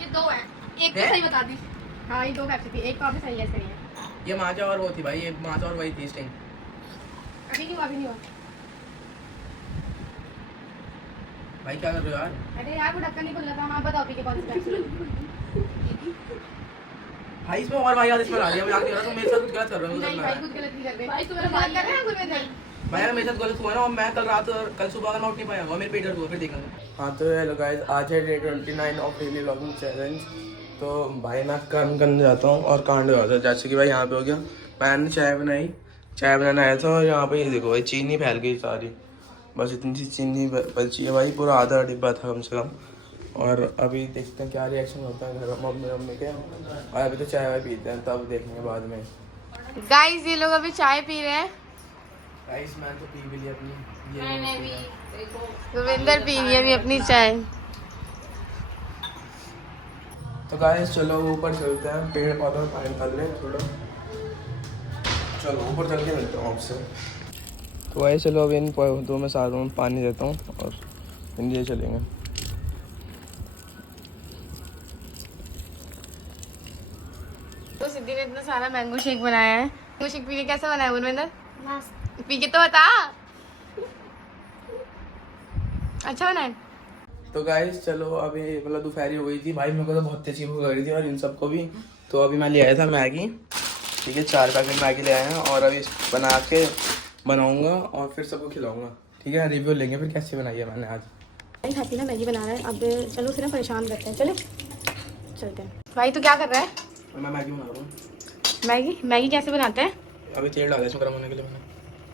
ये दो है, एक तो सही बता दी। हाँ ये दो पेप्सी थी, एक तो आपने सही गैस करी है। ये माजा और वो थी भाई, ये माजा और वही थी स्टिंग। अभी नहीं हुआ, अभी नहीं हुआ। भाई क्या कर रहे हो यार? अरे यार वो ढक्कन नहीं खुल रहा था। हाँ बताओ पी के कौन सी पेप्सी। भाई इसमें और भाई यार इसमें आ गया, मैं आगे तो मेरे साथ कुछ गलत कर रहे हो। नहीं भाई कुछ गलत नहीं कर रहे भाई, तुम्हारा बात कर रहे हैं गुरविंदर भाई यार मेरे साथ गलत हुआ ना, और मैं कल रात और कल सुबह अगर मैं उठ नहीं पाया मेरे पेट दर्द हुआ, फिर देखना। हाँ तो हेलो गाइस, आज है day 29 of daily vlogging challenge. तो भाई मैं काम करने जाता हूँ और कांड हो जाता है। जैसे कि भाई यहाँ पे हो गया, मैंने चाय बनाई, चाय बनाना आया था और यहाँ पे ये देखो भाई चीनी फैल गई सारी, बस इतनी सी चीनी बची है भाई, पूरा आधा डिब्बा था कम से कम। और अभी देखते हैं क्या रिएक्शन होता है घर मम्मी के। और अभी तो चाय वाय पीते हैं, तब देखेंगे बाद में। गाइस ये लोग अभी चाय पी रहे हैं। गाइस मैं तो पी भी ली अपनी, ये मैंने भी गुरविंदर पी रही है अभी अपनी चाय। तो गाइस चलो ऊपर चलते हैं, पेड़ पौधों में पानी डाल लें थोड़ा। चलो ऊपर चल के मिलता हूँ आपसे। तो गाइस चलो अभी इन पौधों में सारों में पानी देता हूँ और इन लिए चलेंगे। तो सिद्धि ने इतना सारा मैंगो शेक बनाया है। मैंगो शेक पी के कैसा बना है गुरविंदर? पी के तो बता। अच्छा बना है। तो गाइस चलो अभी मतलब दोपहरी हो गई थी भाई, मेरे को तो बहुत तेजी भूख लग रही थी और इन सबको भी। तो अभी मैं ले आया था मैगी, ठीक है 4 पैकेट मैगी ले आए हैं और अभी बना के बनाऊंगा और फिर सबको खिलाऊंगा, ठीक है। रिव्यू लेंगे फिर कैसे बनाई है मैंने आज। भाई हैप्पी ना मैगी बना रहा है, अब चलो फिर परेशान करते हैं। चले चलते हैं। भाई तू क्या कर रहा है? मैं मैगी बना रहा हूँ। मैगी? मैगी कैसे बनाते हैं? अभी तेल डाला इसमें गर्म होने के लिए मैंने।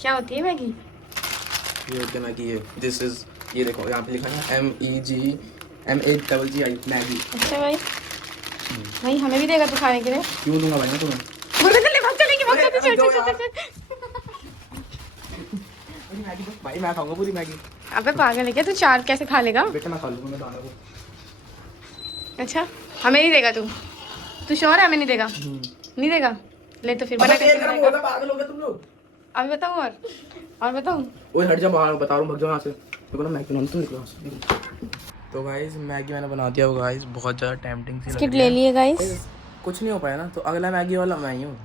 क्या होती है मैगी? ये होती है मैगी, ये दिस इज, ये देखो यहाँ पे लिखा है MEGI मैगी। अच्छा भाई, भाई हमें भी देगा तू खाने के लिए? क्यों दूंगा भाई मैं तुम्हें? गुरविंदर ले भाग चलेगी, भाग चल चल चल चल। मैगी भाई मैं खाऊंगा पूरी मैगी। अबे पागल है क्या तू? 4 कैसे खा लेगा? बेटा मैं खा लूंगा, मैं दाना को। अच्छा हमें नहीं देगा तू? तू श्योर है हमें नहीं देगा? नहीं देगा? ले तो फिर बना कैसे बनाएगा? पागल हो गए तुम लोग। अभी बताऊँ और बताऊँ? ओए हट जा बाहर, बता रहा हूँ, भाग जाओ यहाँ से। देखो ना मैगी बनानी, तुम निकलो यहाँ से। तो गाइस मैगी मैंने बना दिया। वो गाइस बहुत ज़्यादा टेम्पटिंग सी लग बिस्किट रही ले है। लिए गाइस। कुछ नहीं हो पाया ना, तो अगला मैगी वाला मैं ही हूँ।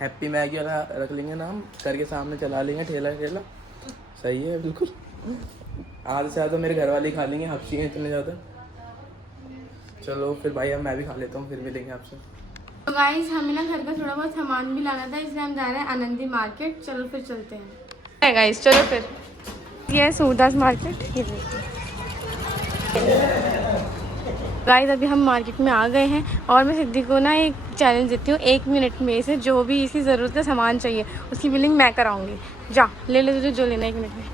हैप्पी मैगी वाला रख लेंगे नाम, करके सामने चला लेंगे ठेला ठेला। सही है बिल्कुल। आधे से ज़्यादा मेरे घर वाले ही खा लेंगे, हफ्ती हैं इतने ज़्यादा। चलो फिर भाई अब मैं भी खा लेता हूँ, फिर मिलेंगे आपसे। तो गाइस हमें ना घर का थोड़ा बहुत सामान भी लाना था, इसलिए हम जा रहे हैं आनंदी मार्केट। चलो फिर चलते हैं गाइस, चलो फिर। ये है सूरदास मार्केट, ये देखिए गाइस। अभी हम मार्केट में आ गए हैं और मैं सिद्धि को ना एक चैलेंज देती हूँ, 1 मिनट में से जो भी इसकी ज़रूरत का सामान चाहिए उसकी बिलिंग मैं कराऊंगी। जा ले ले तुझे जो लेना 1 मिनट में।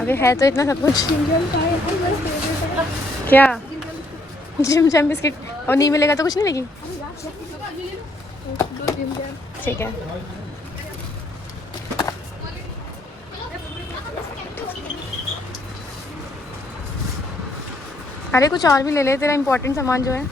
अबे है तो इतना सब कुछ। क्या? जिम जैम बिस्किट, और नहीं मिलेगा तो कुछ नहीं लेगी? ठीक है। अरे कुछ और भी ले ले, तेरा इम्पोर्टेंट सामान जो है।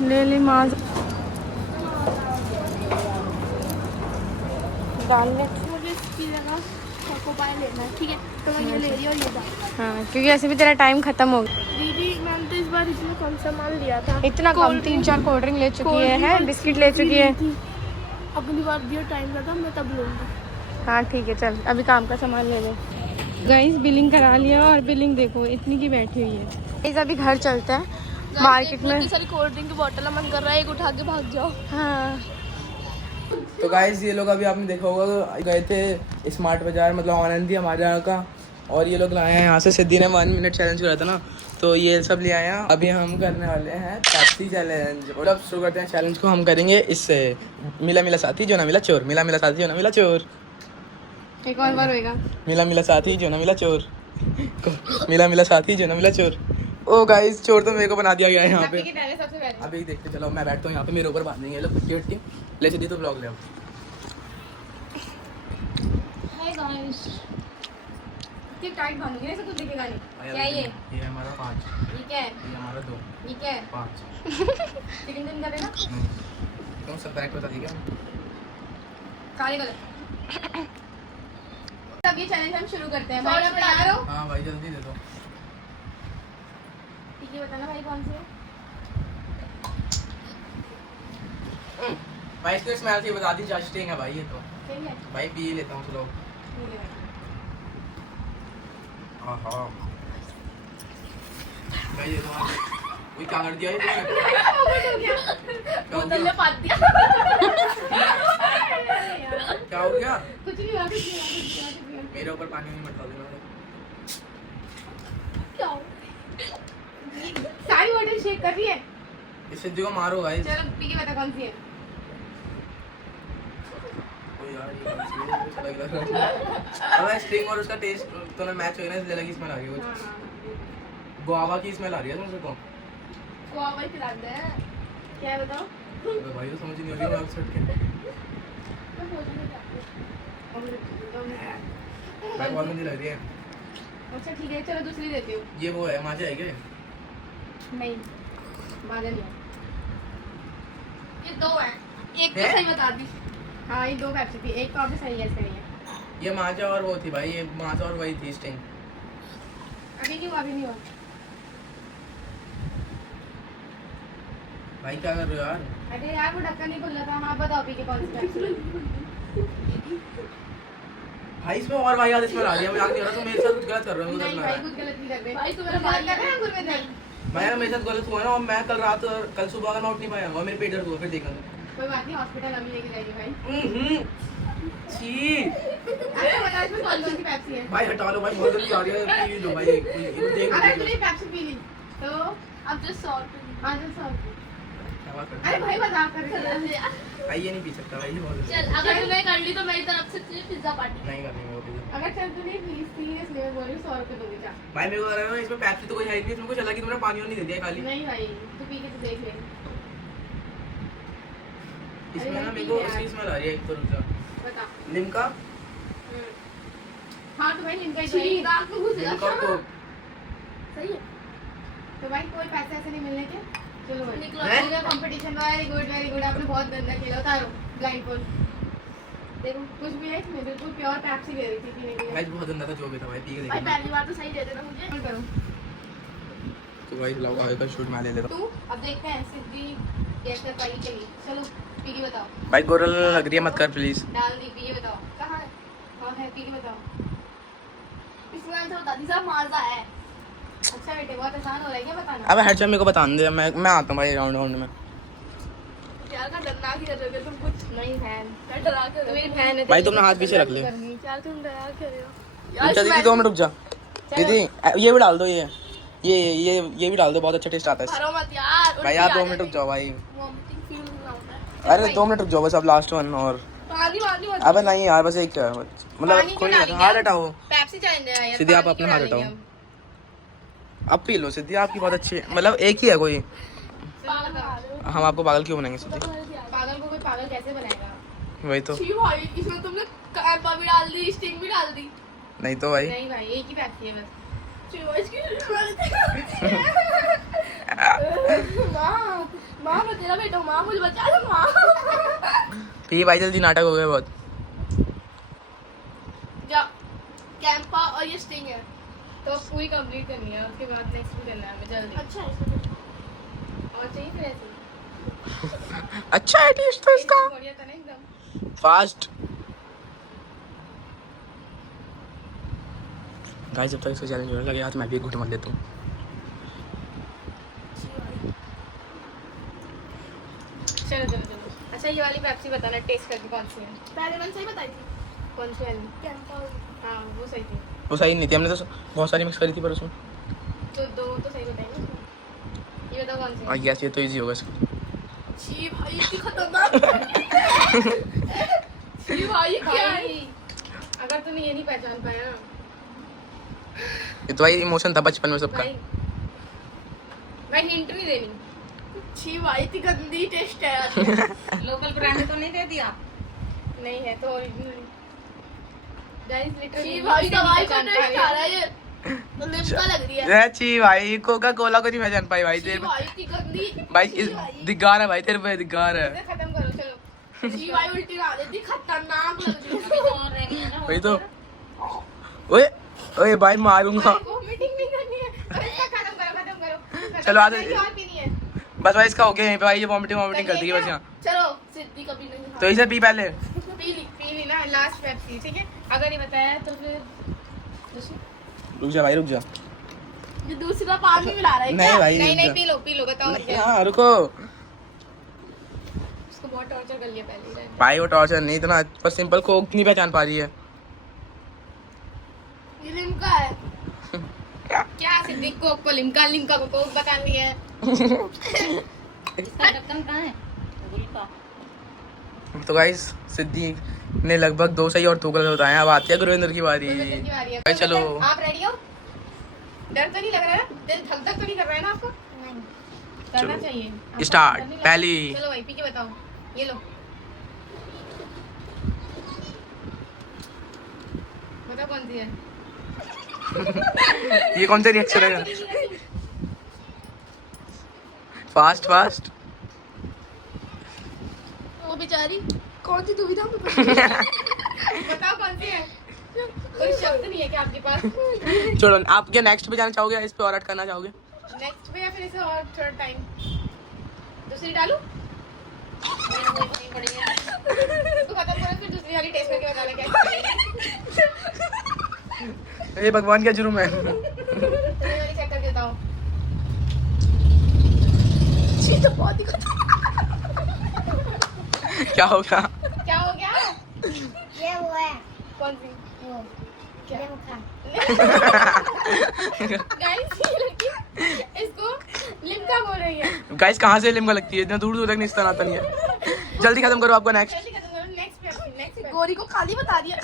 ले ले माज दाल में। मुझे इसकी जगह चोकोपाई लेना है, ठीक है? तो मैं ये ले रही हूँ और ये दाल। हाँ क्योंकि ऐसे भी तेरा टाइम खत्म हो गया। दीदी मैंने तो इस बार इसमें कौन सा माल लिया था? इतना कम, 3-4 कोल्ड ड्रिंक ले चुकी है, बिस्किट ले चुकी है। अगली बार भी टाइम लगा मैं तब लूँगी। हाँ ठीक है चल, अभी काम का सामान ले ले। गाइस बिलिंग करा लिया और बिलिंग देखो इतनी की बैठी हुई है। गाइस अभी घर चलते हैं मार्केट में। इतनी सारी कोल्ड ड्रिंक की बोतल मन कर रहा है एक उठा के भाग जाओ। हाँ तो गाइस ये लोग अभी आपने देखा होगा गए थे स्मार्ट बाजार, मतलब आनंदी हमारे यहाँ का, और ये लोग लाए हैं यहाँ से। सिद्धि ने 1 मिनट चैलेंज करा था ना, तो ये सब ले आए हैं। अभी हम करने वाले हैं पेप्सी चैलेंज। और अब शुरू करते हैं चैलेंज को। हम करेंगे इससे, मिला मिला साथी जो ना मिला चोर, मिला मिला साथी जो ना मिला चोर। एक और बार होएगा। मिला मिला साथी जो ना मिला चोर, मिला मिला साथी जो ना मिला चोर। ओ गाइस चोर तो मेरे को बना दिया गया है यहाँ पे। सबसे पहले अभी देखते चलो, मैं बैठता हूँ यहाँ पे, मेरे ऊपर बांध देंगे लोग कुट्टी। ले सीधी तो ब्लॉग ले अब। Hi guys. ये टाइट बांधूंगी ऐसे कुछ दिखेगा नहीं। क्या ये हमारा 5, ये क्या है ये हमारा 2, ये क्या है 5। चिकन दिन का देना तुम सब करेक्ट बता दी क्या? काले कलर। तब ये चैलेंज हम शुरू करते हैं। भाई आप तैयार हो? हाँ भाई जल्दी दे दो। ठीक है बताना भाई कौन सी है। भाई इसको स्मेल से बता दी, जस्टिंग है भाई ये तो। सही है भाई पी लेता हूँ चलो। ठीक है हाँ भाई ये तो वही क्या कर दिया ये तुमने? बोतल में पात दिया। क्या हो गया? कुछ नहीं हुआ कुछ नहीं हुआ मेरे ऊपर पानी नहीं मटका देना। क्या हो? सारी बोतल शेक कर रही है। इस सिद्धि को मारो गाइस। चलो पी के बता कौन सी है। ओ यार ये कौन सी है? मुझे लग रहा है अब स्ट्रिंग और उसका टेस्ट तो ना मैच हो गया ना, इसलिए लगी स्मेल आ रही है कुछ। गुआवा की स्मेल आ रही है तुमसे तो। को आवाज खिला दे। क्या है बताओ। तो भाई तो समझ नहीं आ रही है छट के। भाई बहुत मुझे लग रही है। अच्छा ठीक है चलो दूसरी देती हूँ। ये वो है माजा है क्या? नहीं माजा नहीं है। ये दो है। एक तो है? सही बता दी। हाँ ये दो पैप्सी थी, एक तो आपने सही गैस करी है। ये माजा और वो थी भाई, ये माजा और वही थी स्टिंग। अभी नहीं हुआ अभी नहीं हुआ। भाई क्या कर रहे हो यार? अरे यार वो ढक्कन नहीं खुल रहा था। हाँ बताओ पी के कौन सी पैप्सी। भाई इसमें और भाई यार स्मेल आ रही है। मजाक नहीं हो रहा, तुम मेरे साथ कुछ गलत कर रहे हो। मुझे नहीं लग भाई रहा है कुछ गलत नहीं कर रहे। भाई तो मेरा बात भाई कर रहे हैं अंगूर में दर्द। भाई यार मेरे साथ गलत हुआ ना, और मैं कल रात और कल सुबह अगर मैं उठ नहीं पाया होगा, मेरे पेट दर्द हुआ, फिर देखना। कोई बात नहीं हॉस्पिटल अभी लेके जाएगी भाई। छी अच्छा बता इसमें कौन कौन सी पैप्सी है। भाई हटा लो भाई, बहुत जल्दी आ रही है। पी लो भाई, ये देख अगर लो। तूने पैप्सी पी ली तो अब जस्ट 100 रुपए। आज सौ। क्या बात करते अरे हो? भाई मजाक कर रहे थे। भाई ये नहीं पी सकता भाई, ये बहुत चल अगर तूने कर ली तो मेरी तरफ से तुझे पिज्जा पार्टी। नहीं करनी मेरे को pizza। अगर चल तूने प्लीज सीरियसली मैं बोल रही हूँ 100 रुपये दोगे जा। भाई मेरे को लग रहा है ना इसमें पैप्सी तो कोई है ही नहीं, तुमको चला कि तुमने पानी और नहीं दे दिया खाली। नहीं भाई तू पी के तो देख ले। इसमें ना मेरे को उसकी स्मेल आ रही है एक तो। रुक जा, बता। लिमका हाँ तो भाई लिमका ही तो है। ठीक आग में घुस गया। लिमका को सही है। तो भाई कोई पैसे ऐसे नहीं मिलने के। चलो भाई निकलो। हैं? हो गया कंपटीशन। वेरी गुड आपने बहुत गंदा खेला। उतारो ब्लाइंड फोल्ड। देखो कुछ भी है इसमें बिल्कुल प्योर पैप्सी दे रही थी पीने के लिए। भाई बहुत गंदा था जो भी था भाई, पी के भाई देखना। पहली बार तो सही दे देना मुझे। कौन करूँ तो भाई लाओ आगे का शूट मैं ले लेता तू। अब देखते हैं सिद्धि गैस कर पाई चली। चलो पी के बताओ। हूँ। भाई गोरल लग रही है, मत कर प्लीज। डाल दी पी के बताओ। कहाँ है? कौन है पी के बताओ। इसमें आंसर बता दी सब माजा है। अच्छा बेटे बहुत आसान हो रहा है क्या बताना। अब हेड मेरे को बता दे, मैं आता हूँ भाई राउंड में। यार का डरना की कर रहे हो तुम कुछ। नहीं बहन मैं डरा के तू मेरी बहन है। भाई तुम अपना हाथ पीछे रख ले। यार तुम डरा के रहे हो। अच्छा दीदी 2 मिनट रुक जा। दीदी ये भी डाल दो, ये भी डाल दो, बहुत अच्छा टेस्ट आता है भरो मत यार। भाई। यार 2 मिनट रुक जाओ भाई। वॉमिटिंग फील होता है। अरे 2 मिनट रुक जाओ बस, अब लास्ट वन और। पानी मत। अबे नहीं यार बस एक है, मतलब पानी कोई क्यों नहीं, डालेंगे हाथ हम? हटाओ। पैप्सी चैलेंज है यार। सिद्धि आप पानी अपना क्यों हाथ डालेंगे हटाओ। हम? अब पी लो सिद्धि, आपकी बहुत अच्छी है, मतलब एक ही है कोई। पागल बना रहे हो। हम आपको पागल क्यों बनाएंगे सिद्धि? पागल को कोई पागल कैसे बनाएगा। वही तो। छी भाई इसमें तुमने कैंपा भी डाल दी, स्टिंग भी डाल दी। नहीं तो भाई। नहीं भाई एक ही पैप्सी है बस। छी भाई इसकी माँ मैं तेरा बेटा हूँ, माँ मुझे बचा दो माँ। पी भाई जल्दी, नाटक हो गए बहुत। जा कैंपा और ये स्टिंग है। तो अब पूरी कंप्लीट करनी है, उसके बाद नेक्स्ट भी करना है हमें जल्दी। अच्छा है और चाहिए फिर ऐसे अच्छा है टेस्ट तो इसका। बढ़िया था ना एकदम। फास्ट गाइस, जब तक इसका चैलेंज होने लगे तो मैं भी एक घूंट मार लेता हूँ। चलो चलो चलो। अच्छा ये वाली पेप्सी बताना टेस्ट करके कौन सी है। पहले मैंने सही बताई थी कौन सी वाली। कैंपा। हाँ वो सही थी। वो सही नहीं थी, हमने तो बहुत सारी मिक्स करी थी पर उसमें। तो दो तो सही बताई ना। ये बताओ कौन सी है? हाँ यस, ये तो इजी होगा इसका। छी भाई इतनी खतरनाक। छी भाई ये क्या है? भाई, अगर तूने ये नहीं पहचान पाया ना ये तो भाई इमोशन था बचपन में सबका। भाई मैं हिंट नहीं देनी। छी भाई इतनी गंदी टेस्ट है यार। लोकल ब्रांड तो नहीं दे दिया? नहीं है तो ओरिजिनल। गाइस छी लिटरली भाई दवाई का टेस्ट आ रहा है ये। तो लिम्का लग रही है। अच्छी भाई कोका कोला को नहीं पहचान पाई भाई छी तेरे भाई इतनी गंदी। भाई इस दिगार है भाई तेरे पे दिगार है। खत्म करो चलो। छी भाई उल्टी आ देती खतरनाक लग रही है। अभी तो और रह गई है ना। वही तो ओए ओए भाई मारूंगा। मीटिंग नहीं करनी है। इसका खत्म करो। चलो, आ जाओ। और पीनी है। बस भाई इसका हो गया यहीं पे भाई ये वॉमिटिंग कर देगी बस यहाँ। चलो सिद्धि कभी नहीं तो इसे पी पहले। पी ली ना लास्ट पेप्सी ठीक है। अगर ये बताया तो फिर रुक जा भाई रुक जा। ये दूसरा पानी मिला रहा है नहीं क्या? भाई नहीं रुक जा। पी लो बताओ क्या। हाँ रुको उसको बहुत टॉर्चर कर लिया पहले ही। भाई वो टॉर्चर नहीं इतना पर सिंपल कोक नहीं पहचान पा रही है। ये लिम्का है। क्या सिद्दीक को लिम्का को कोक बता लिया है। इसका ढक्कन कहाँ है? गुलका। तो गाइस सिद्धि ने लगभग 2 सही और 2 गलत बताए। अब आती है गुरविंदर की बारी। गुरविंदर की बारी है। भाई चलो। आप रेडी हो? डर तो नहीं लग रहा है ना? दिल धक धक तो नहीं कर रहा है ना आपको? नहीं करना चलो। चाहिए। आपको स्टार्ट, डर नहीं लग- पहली। चलो भाई पी के बताओ। ये लो बताओ कौन सी है। ये कौन सा रिएक्शन है? फास्ट वो बेचारी कौन सी दुविधा में फंसी है? बताओ कौन सी है। कोई शब्द नहीं है क्या आपके पास? चलो आप क्या नेक्स्ट पे जाना चाहोगे या इस पे और ऐड करना चाहोगे? नेक्स्ट पे या फिर इसे और थोड़ा टाइम दूसरी डालूं? नहीं पड़ी है। इसको खत्म करो फिर दूसरी वाली टेस्ट करके बताना क्या है। ये भगवान क्या जुर्म है? दूसरी वाली चेक करके बताओ। छी तो बहुत ही खतरनाक। क्या होगा? क्या हो गया? ये वो है कौन सी? वो क्या? लिम्का। गाइस ये लड़की इसको लिम्का बोल रही है। गाइस कहाँ से लिम्का लगती है? इतना दूर तक नहीं आता नहीं है। जल्दी खत्म करो आपको नेक्स्ट। जल्दी खत्म करो। नेक्स्ट पे गोरी को खाली बता दिया।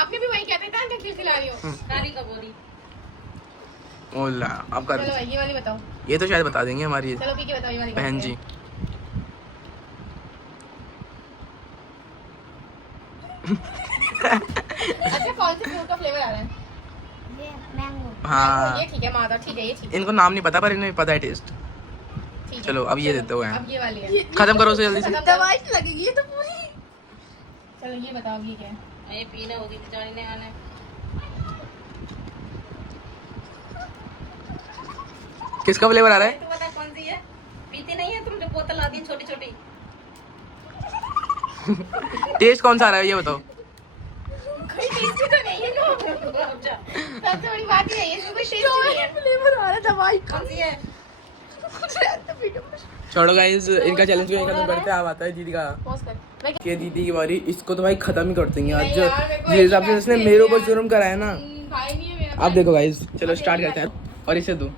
आपने भी वही कहते था कि खिला रही हो। कारी का गोरी। ओला आप कर। चलो भाई ये वाली बताओ। ये तो शायद बता देंगे हमारी चलो पी के बताओ ये वाली बहन कौन सी जी। है? अच्छा कौन से फ्रूट का फ्लेवर आ रहा है? ये मैंगो। हाँ ये ठीक है माता ठीक है ये ठीक है इनको नाम नहीं पता पर इन्हें पता है टेस्ट। ठीक है। चलो, अब ये देते हुए हैं। अब ये वाली है। खत्म करो उसे जल्दी से। खत्म करो। दवाई तो लगेगी ये तो पूरी। चलो ये बताओ अब ये क्या है? ये पीना होगी बेचारी ने आने। किसका फ्लेवर आ रहा है? तू बता कौन सी है? पीती नहीं है तुमने? बोतल आती है छोटी छोटी। टेस्ट कौन सा आ रहा है ये बताओ। कोई टेस्ट तो नहीं है ना। सबसे बड़ी बात ये है इसमें कोई टेस्ट नहीं है। फ्लेवर आ रहा है दवाई का। कौन सी है? छोड़ो गाइस इनका चैलेंज को खत्म करते हैं। अब आता है दीदी का। पॉज कर। मैं ये दीदी की बारी। इसको तो भाई खत्म ही कर देंगे आज। नहीं जो यार, मेरे को जिस हिसाब से एक इसने बात मेरे ऊपर यार। जुर्म कराया ना। भाई नहीं है मेरा। आप देखो गाइस चलो अब स्टार्ट मेरी करते हैं। और इसे दो।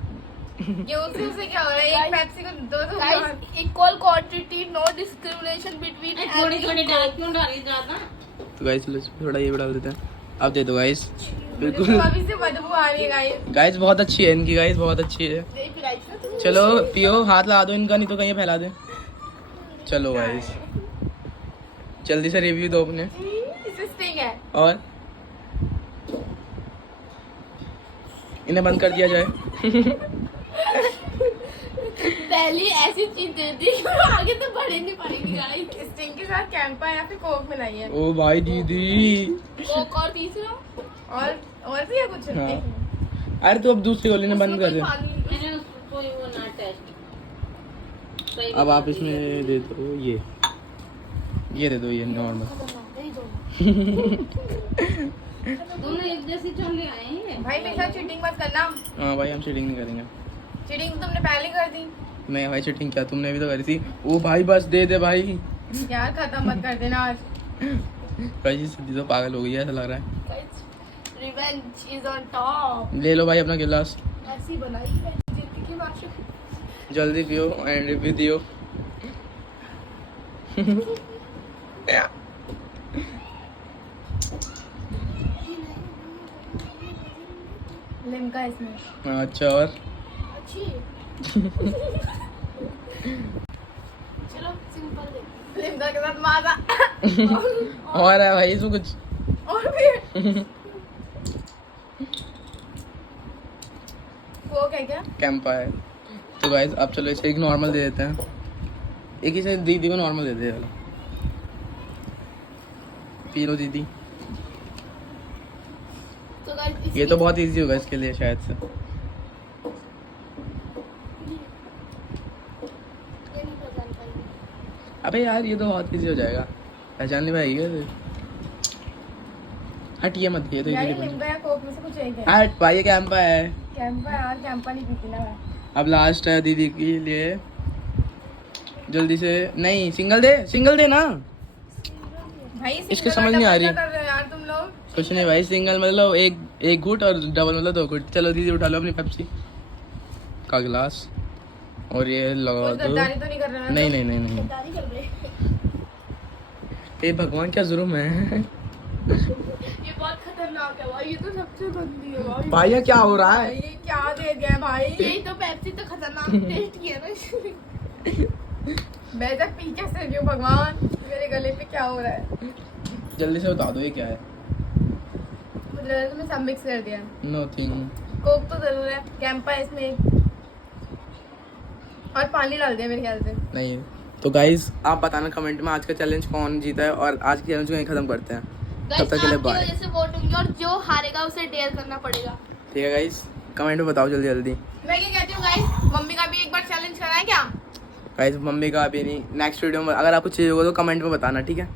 ये उससे क्या हो रहा है? एक पेप्सी को दो Guys, equal quantity, no discrimination between थोड़ी any थोड़ी डाल क्यों डाली ज्यादा? तो गाइस थोड़ा ये भी डाल देते हैं। अब दे दो गाइस। बिल्कुल तो अभी से बदबू आ रही है गाइस। गाइस बहुत अच्छी है इनकी। गाइस बहुत अच्छी है। चलो पियो हाथ लगा दो इनका नहीं तो कहीं फैला दे। चलो गाइस जल्दी से रिव्यू दो अपने। इसमें स्टिंग है। और इन्हें बंद कर दिया जाए। पहली ऐसी चीज दे दी आगे तो बढ़ ही नहीं पाएगी गाइस। स्टिंग के साथ कैंपा या फिर कोक मिलाई है। ओ भाई दीदी। कोक और तीसरा और भी है कुछ? हाँ। एक मिनट। अरे तो अब दूसरी गोली ने बंद कर दे। मैंने उसको वो ना टेस्ट। सही अब आप इसमें दे दो ये दे दो ये नॉर्मल। दोनों एक जैसी चोले आए हैं। भाई मेरे साथ चीटिंग मत करना। हाँ भाई हम चीटिंग नहीं करेंगे। चीटिंग तुमने पहले कर दी नहीं भाई चीटिंग क्या तुमने भी तो करी थी। ओ भाई बस दे दे भाई। यार। खत्म मत कर देना आज। भाई जी सिद्धि तो पागल हो गई है ऐसा लग रहा है। Revenge is on top. ले लो भाई अपना गिलास। ऐसी बनाई है जिंदगी की भाषा। जल्दी पियो एंड रिव्यू दियो। लिम्का इसमें। हाँ, अच्छा और अच्छी चलो सिंपल दे। लिमका के साथ माजा। और है भाई इसमें कुछ और भी वो क्या क्या कैंपा है। तो गाइस अब चलो इसे एक नॉर्मल दे देते हैं, एक इसे दीदी को नॉर्मल दे दे। चलो पी लो दीदी। तो गाइस ये तो बहुत इजी होगा इसके लिए शायद से। ये नहीं पहचान पाएंगे। अबे यार ये तो बहुत इजी हो जाएगा, पहचान नहीं पाएगी। हट ये मत, ये तो यार इजी ये लिमका या कोक में से कुछ एक है। हट भाई, ये कैंपा है। कैंपा यार, कैंपा नहीं पीती ना मैं। अब लास्ट है दीदी के लिए, जल्दी से। नहीं सिंगल दे ना। भाई इसके समझ नहीं आ रही। कर रहे हो यार तुम लोग। कुछ नहीं भाई, सिंगल मतलब एक घूट और डबल मतलब 2 घूट। चलो दीदी उठा लो अपनी पेप्सी का गिलास और ये लगा कोई दो। गद्दारी तो नहीं कर रहे हो ना नहीं तुम? नहीं नहीं नहीं, गद्दारी कर रहे हैं। ए भगवान क्या जुर्म है। ये बहुत खतरनाक है भाई, ये तो सबसे गंदी है भाई। भाई ये क्या हो रहा है। भाई ये क्या दे दिया है भाई। यही तो पेप्सी तो खतरनाक टेस्ट किया ना इसने। मैं तक पी कैसे रही हूँ भगवान, मेरे गले पे क्या हो रहा है। जल्दी से बता दो ये क्या है। मुझे लगा तुमने सब मिक्स कर दिया। नथिंग। कोक तो जरूर है, कैंपा है इसमें और पानी डाल दिया मेरे ख्याल से। नहीं तो गाइज आप बताना कमेंट में आज का चैलेंज कौन जीता है, और आज के चैलेंज को यहीं खत्म करते हैं। तब गाइस तक के लिए आपकी बाय। वजह से वोट होंगे और जो हारेगा उसे डेयर करना पड़ेगा। ठीक है गाइज, कमेंट में बताओ जल्दी जल्दी। मैं क्या कहती हूँ गाइस, मम्मी का भी एक बार चैलेंज कराएं क्या? गाइज मम्मी का अभी नहीं, नेक्स्ट वीडियो में अगर आपको चाहिए होगा तो कमेंट में बताना, ठीक है।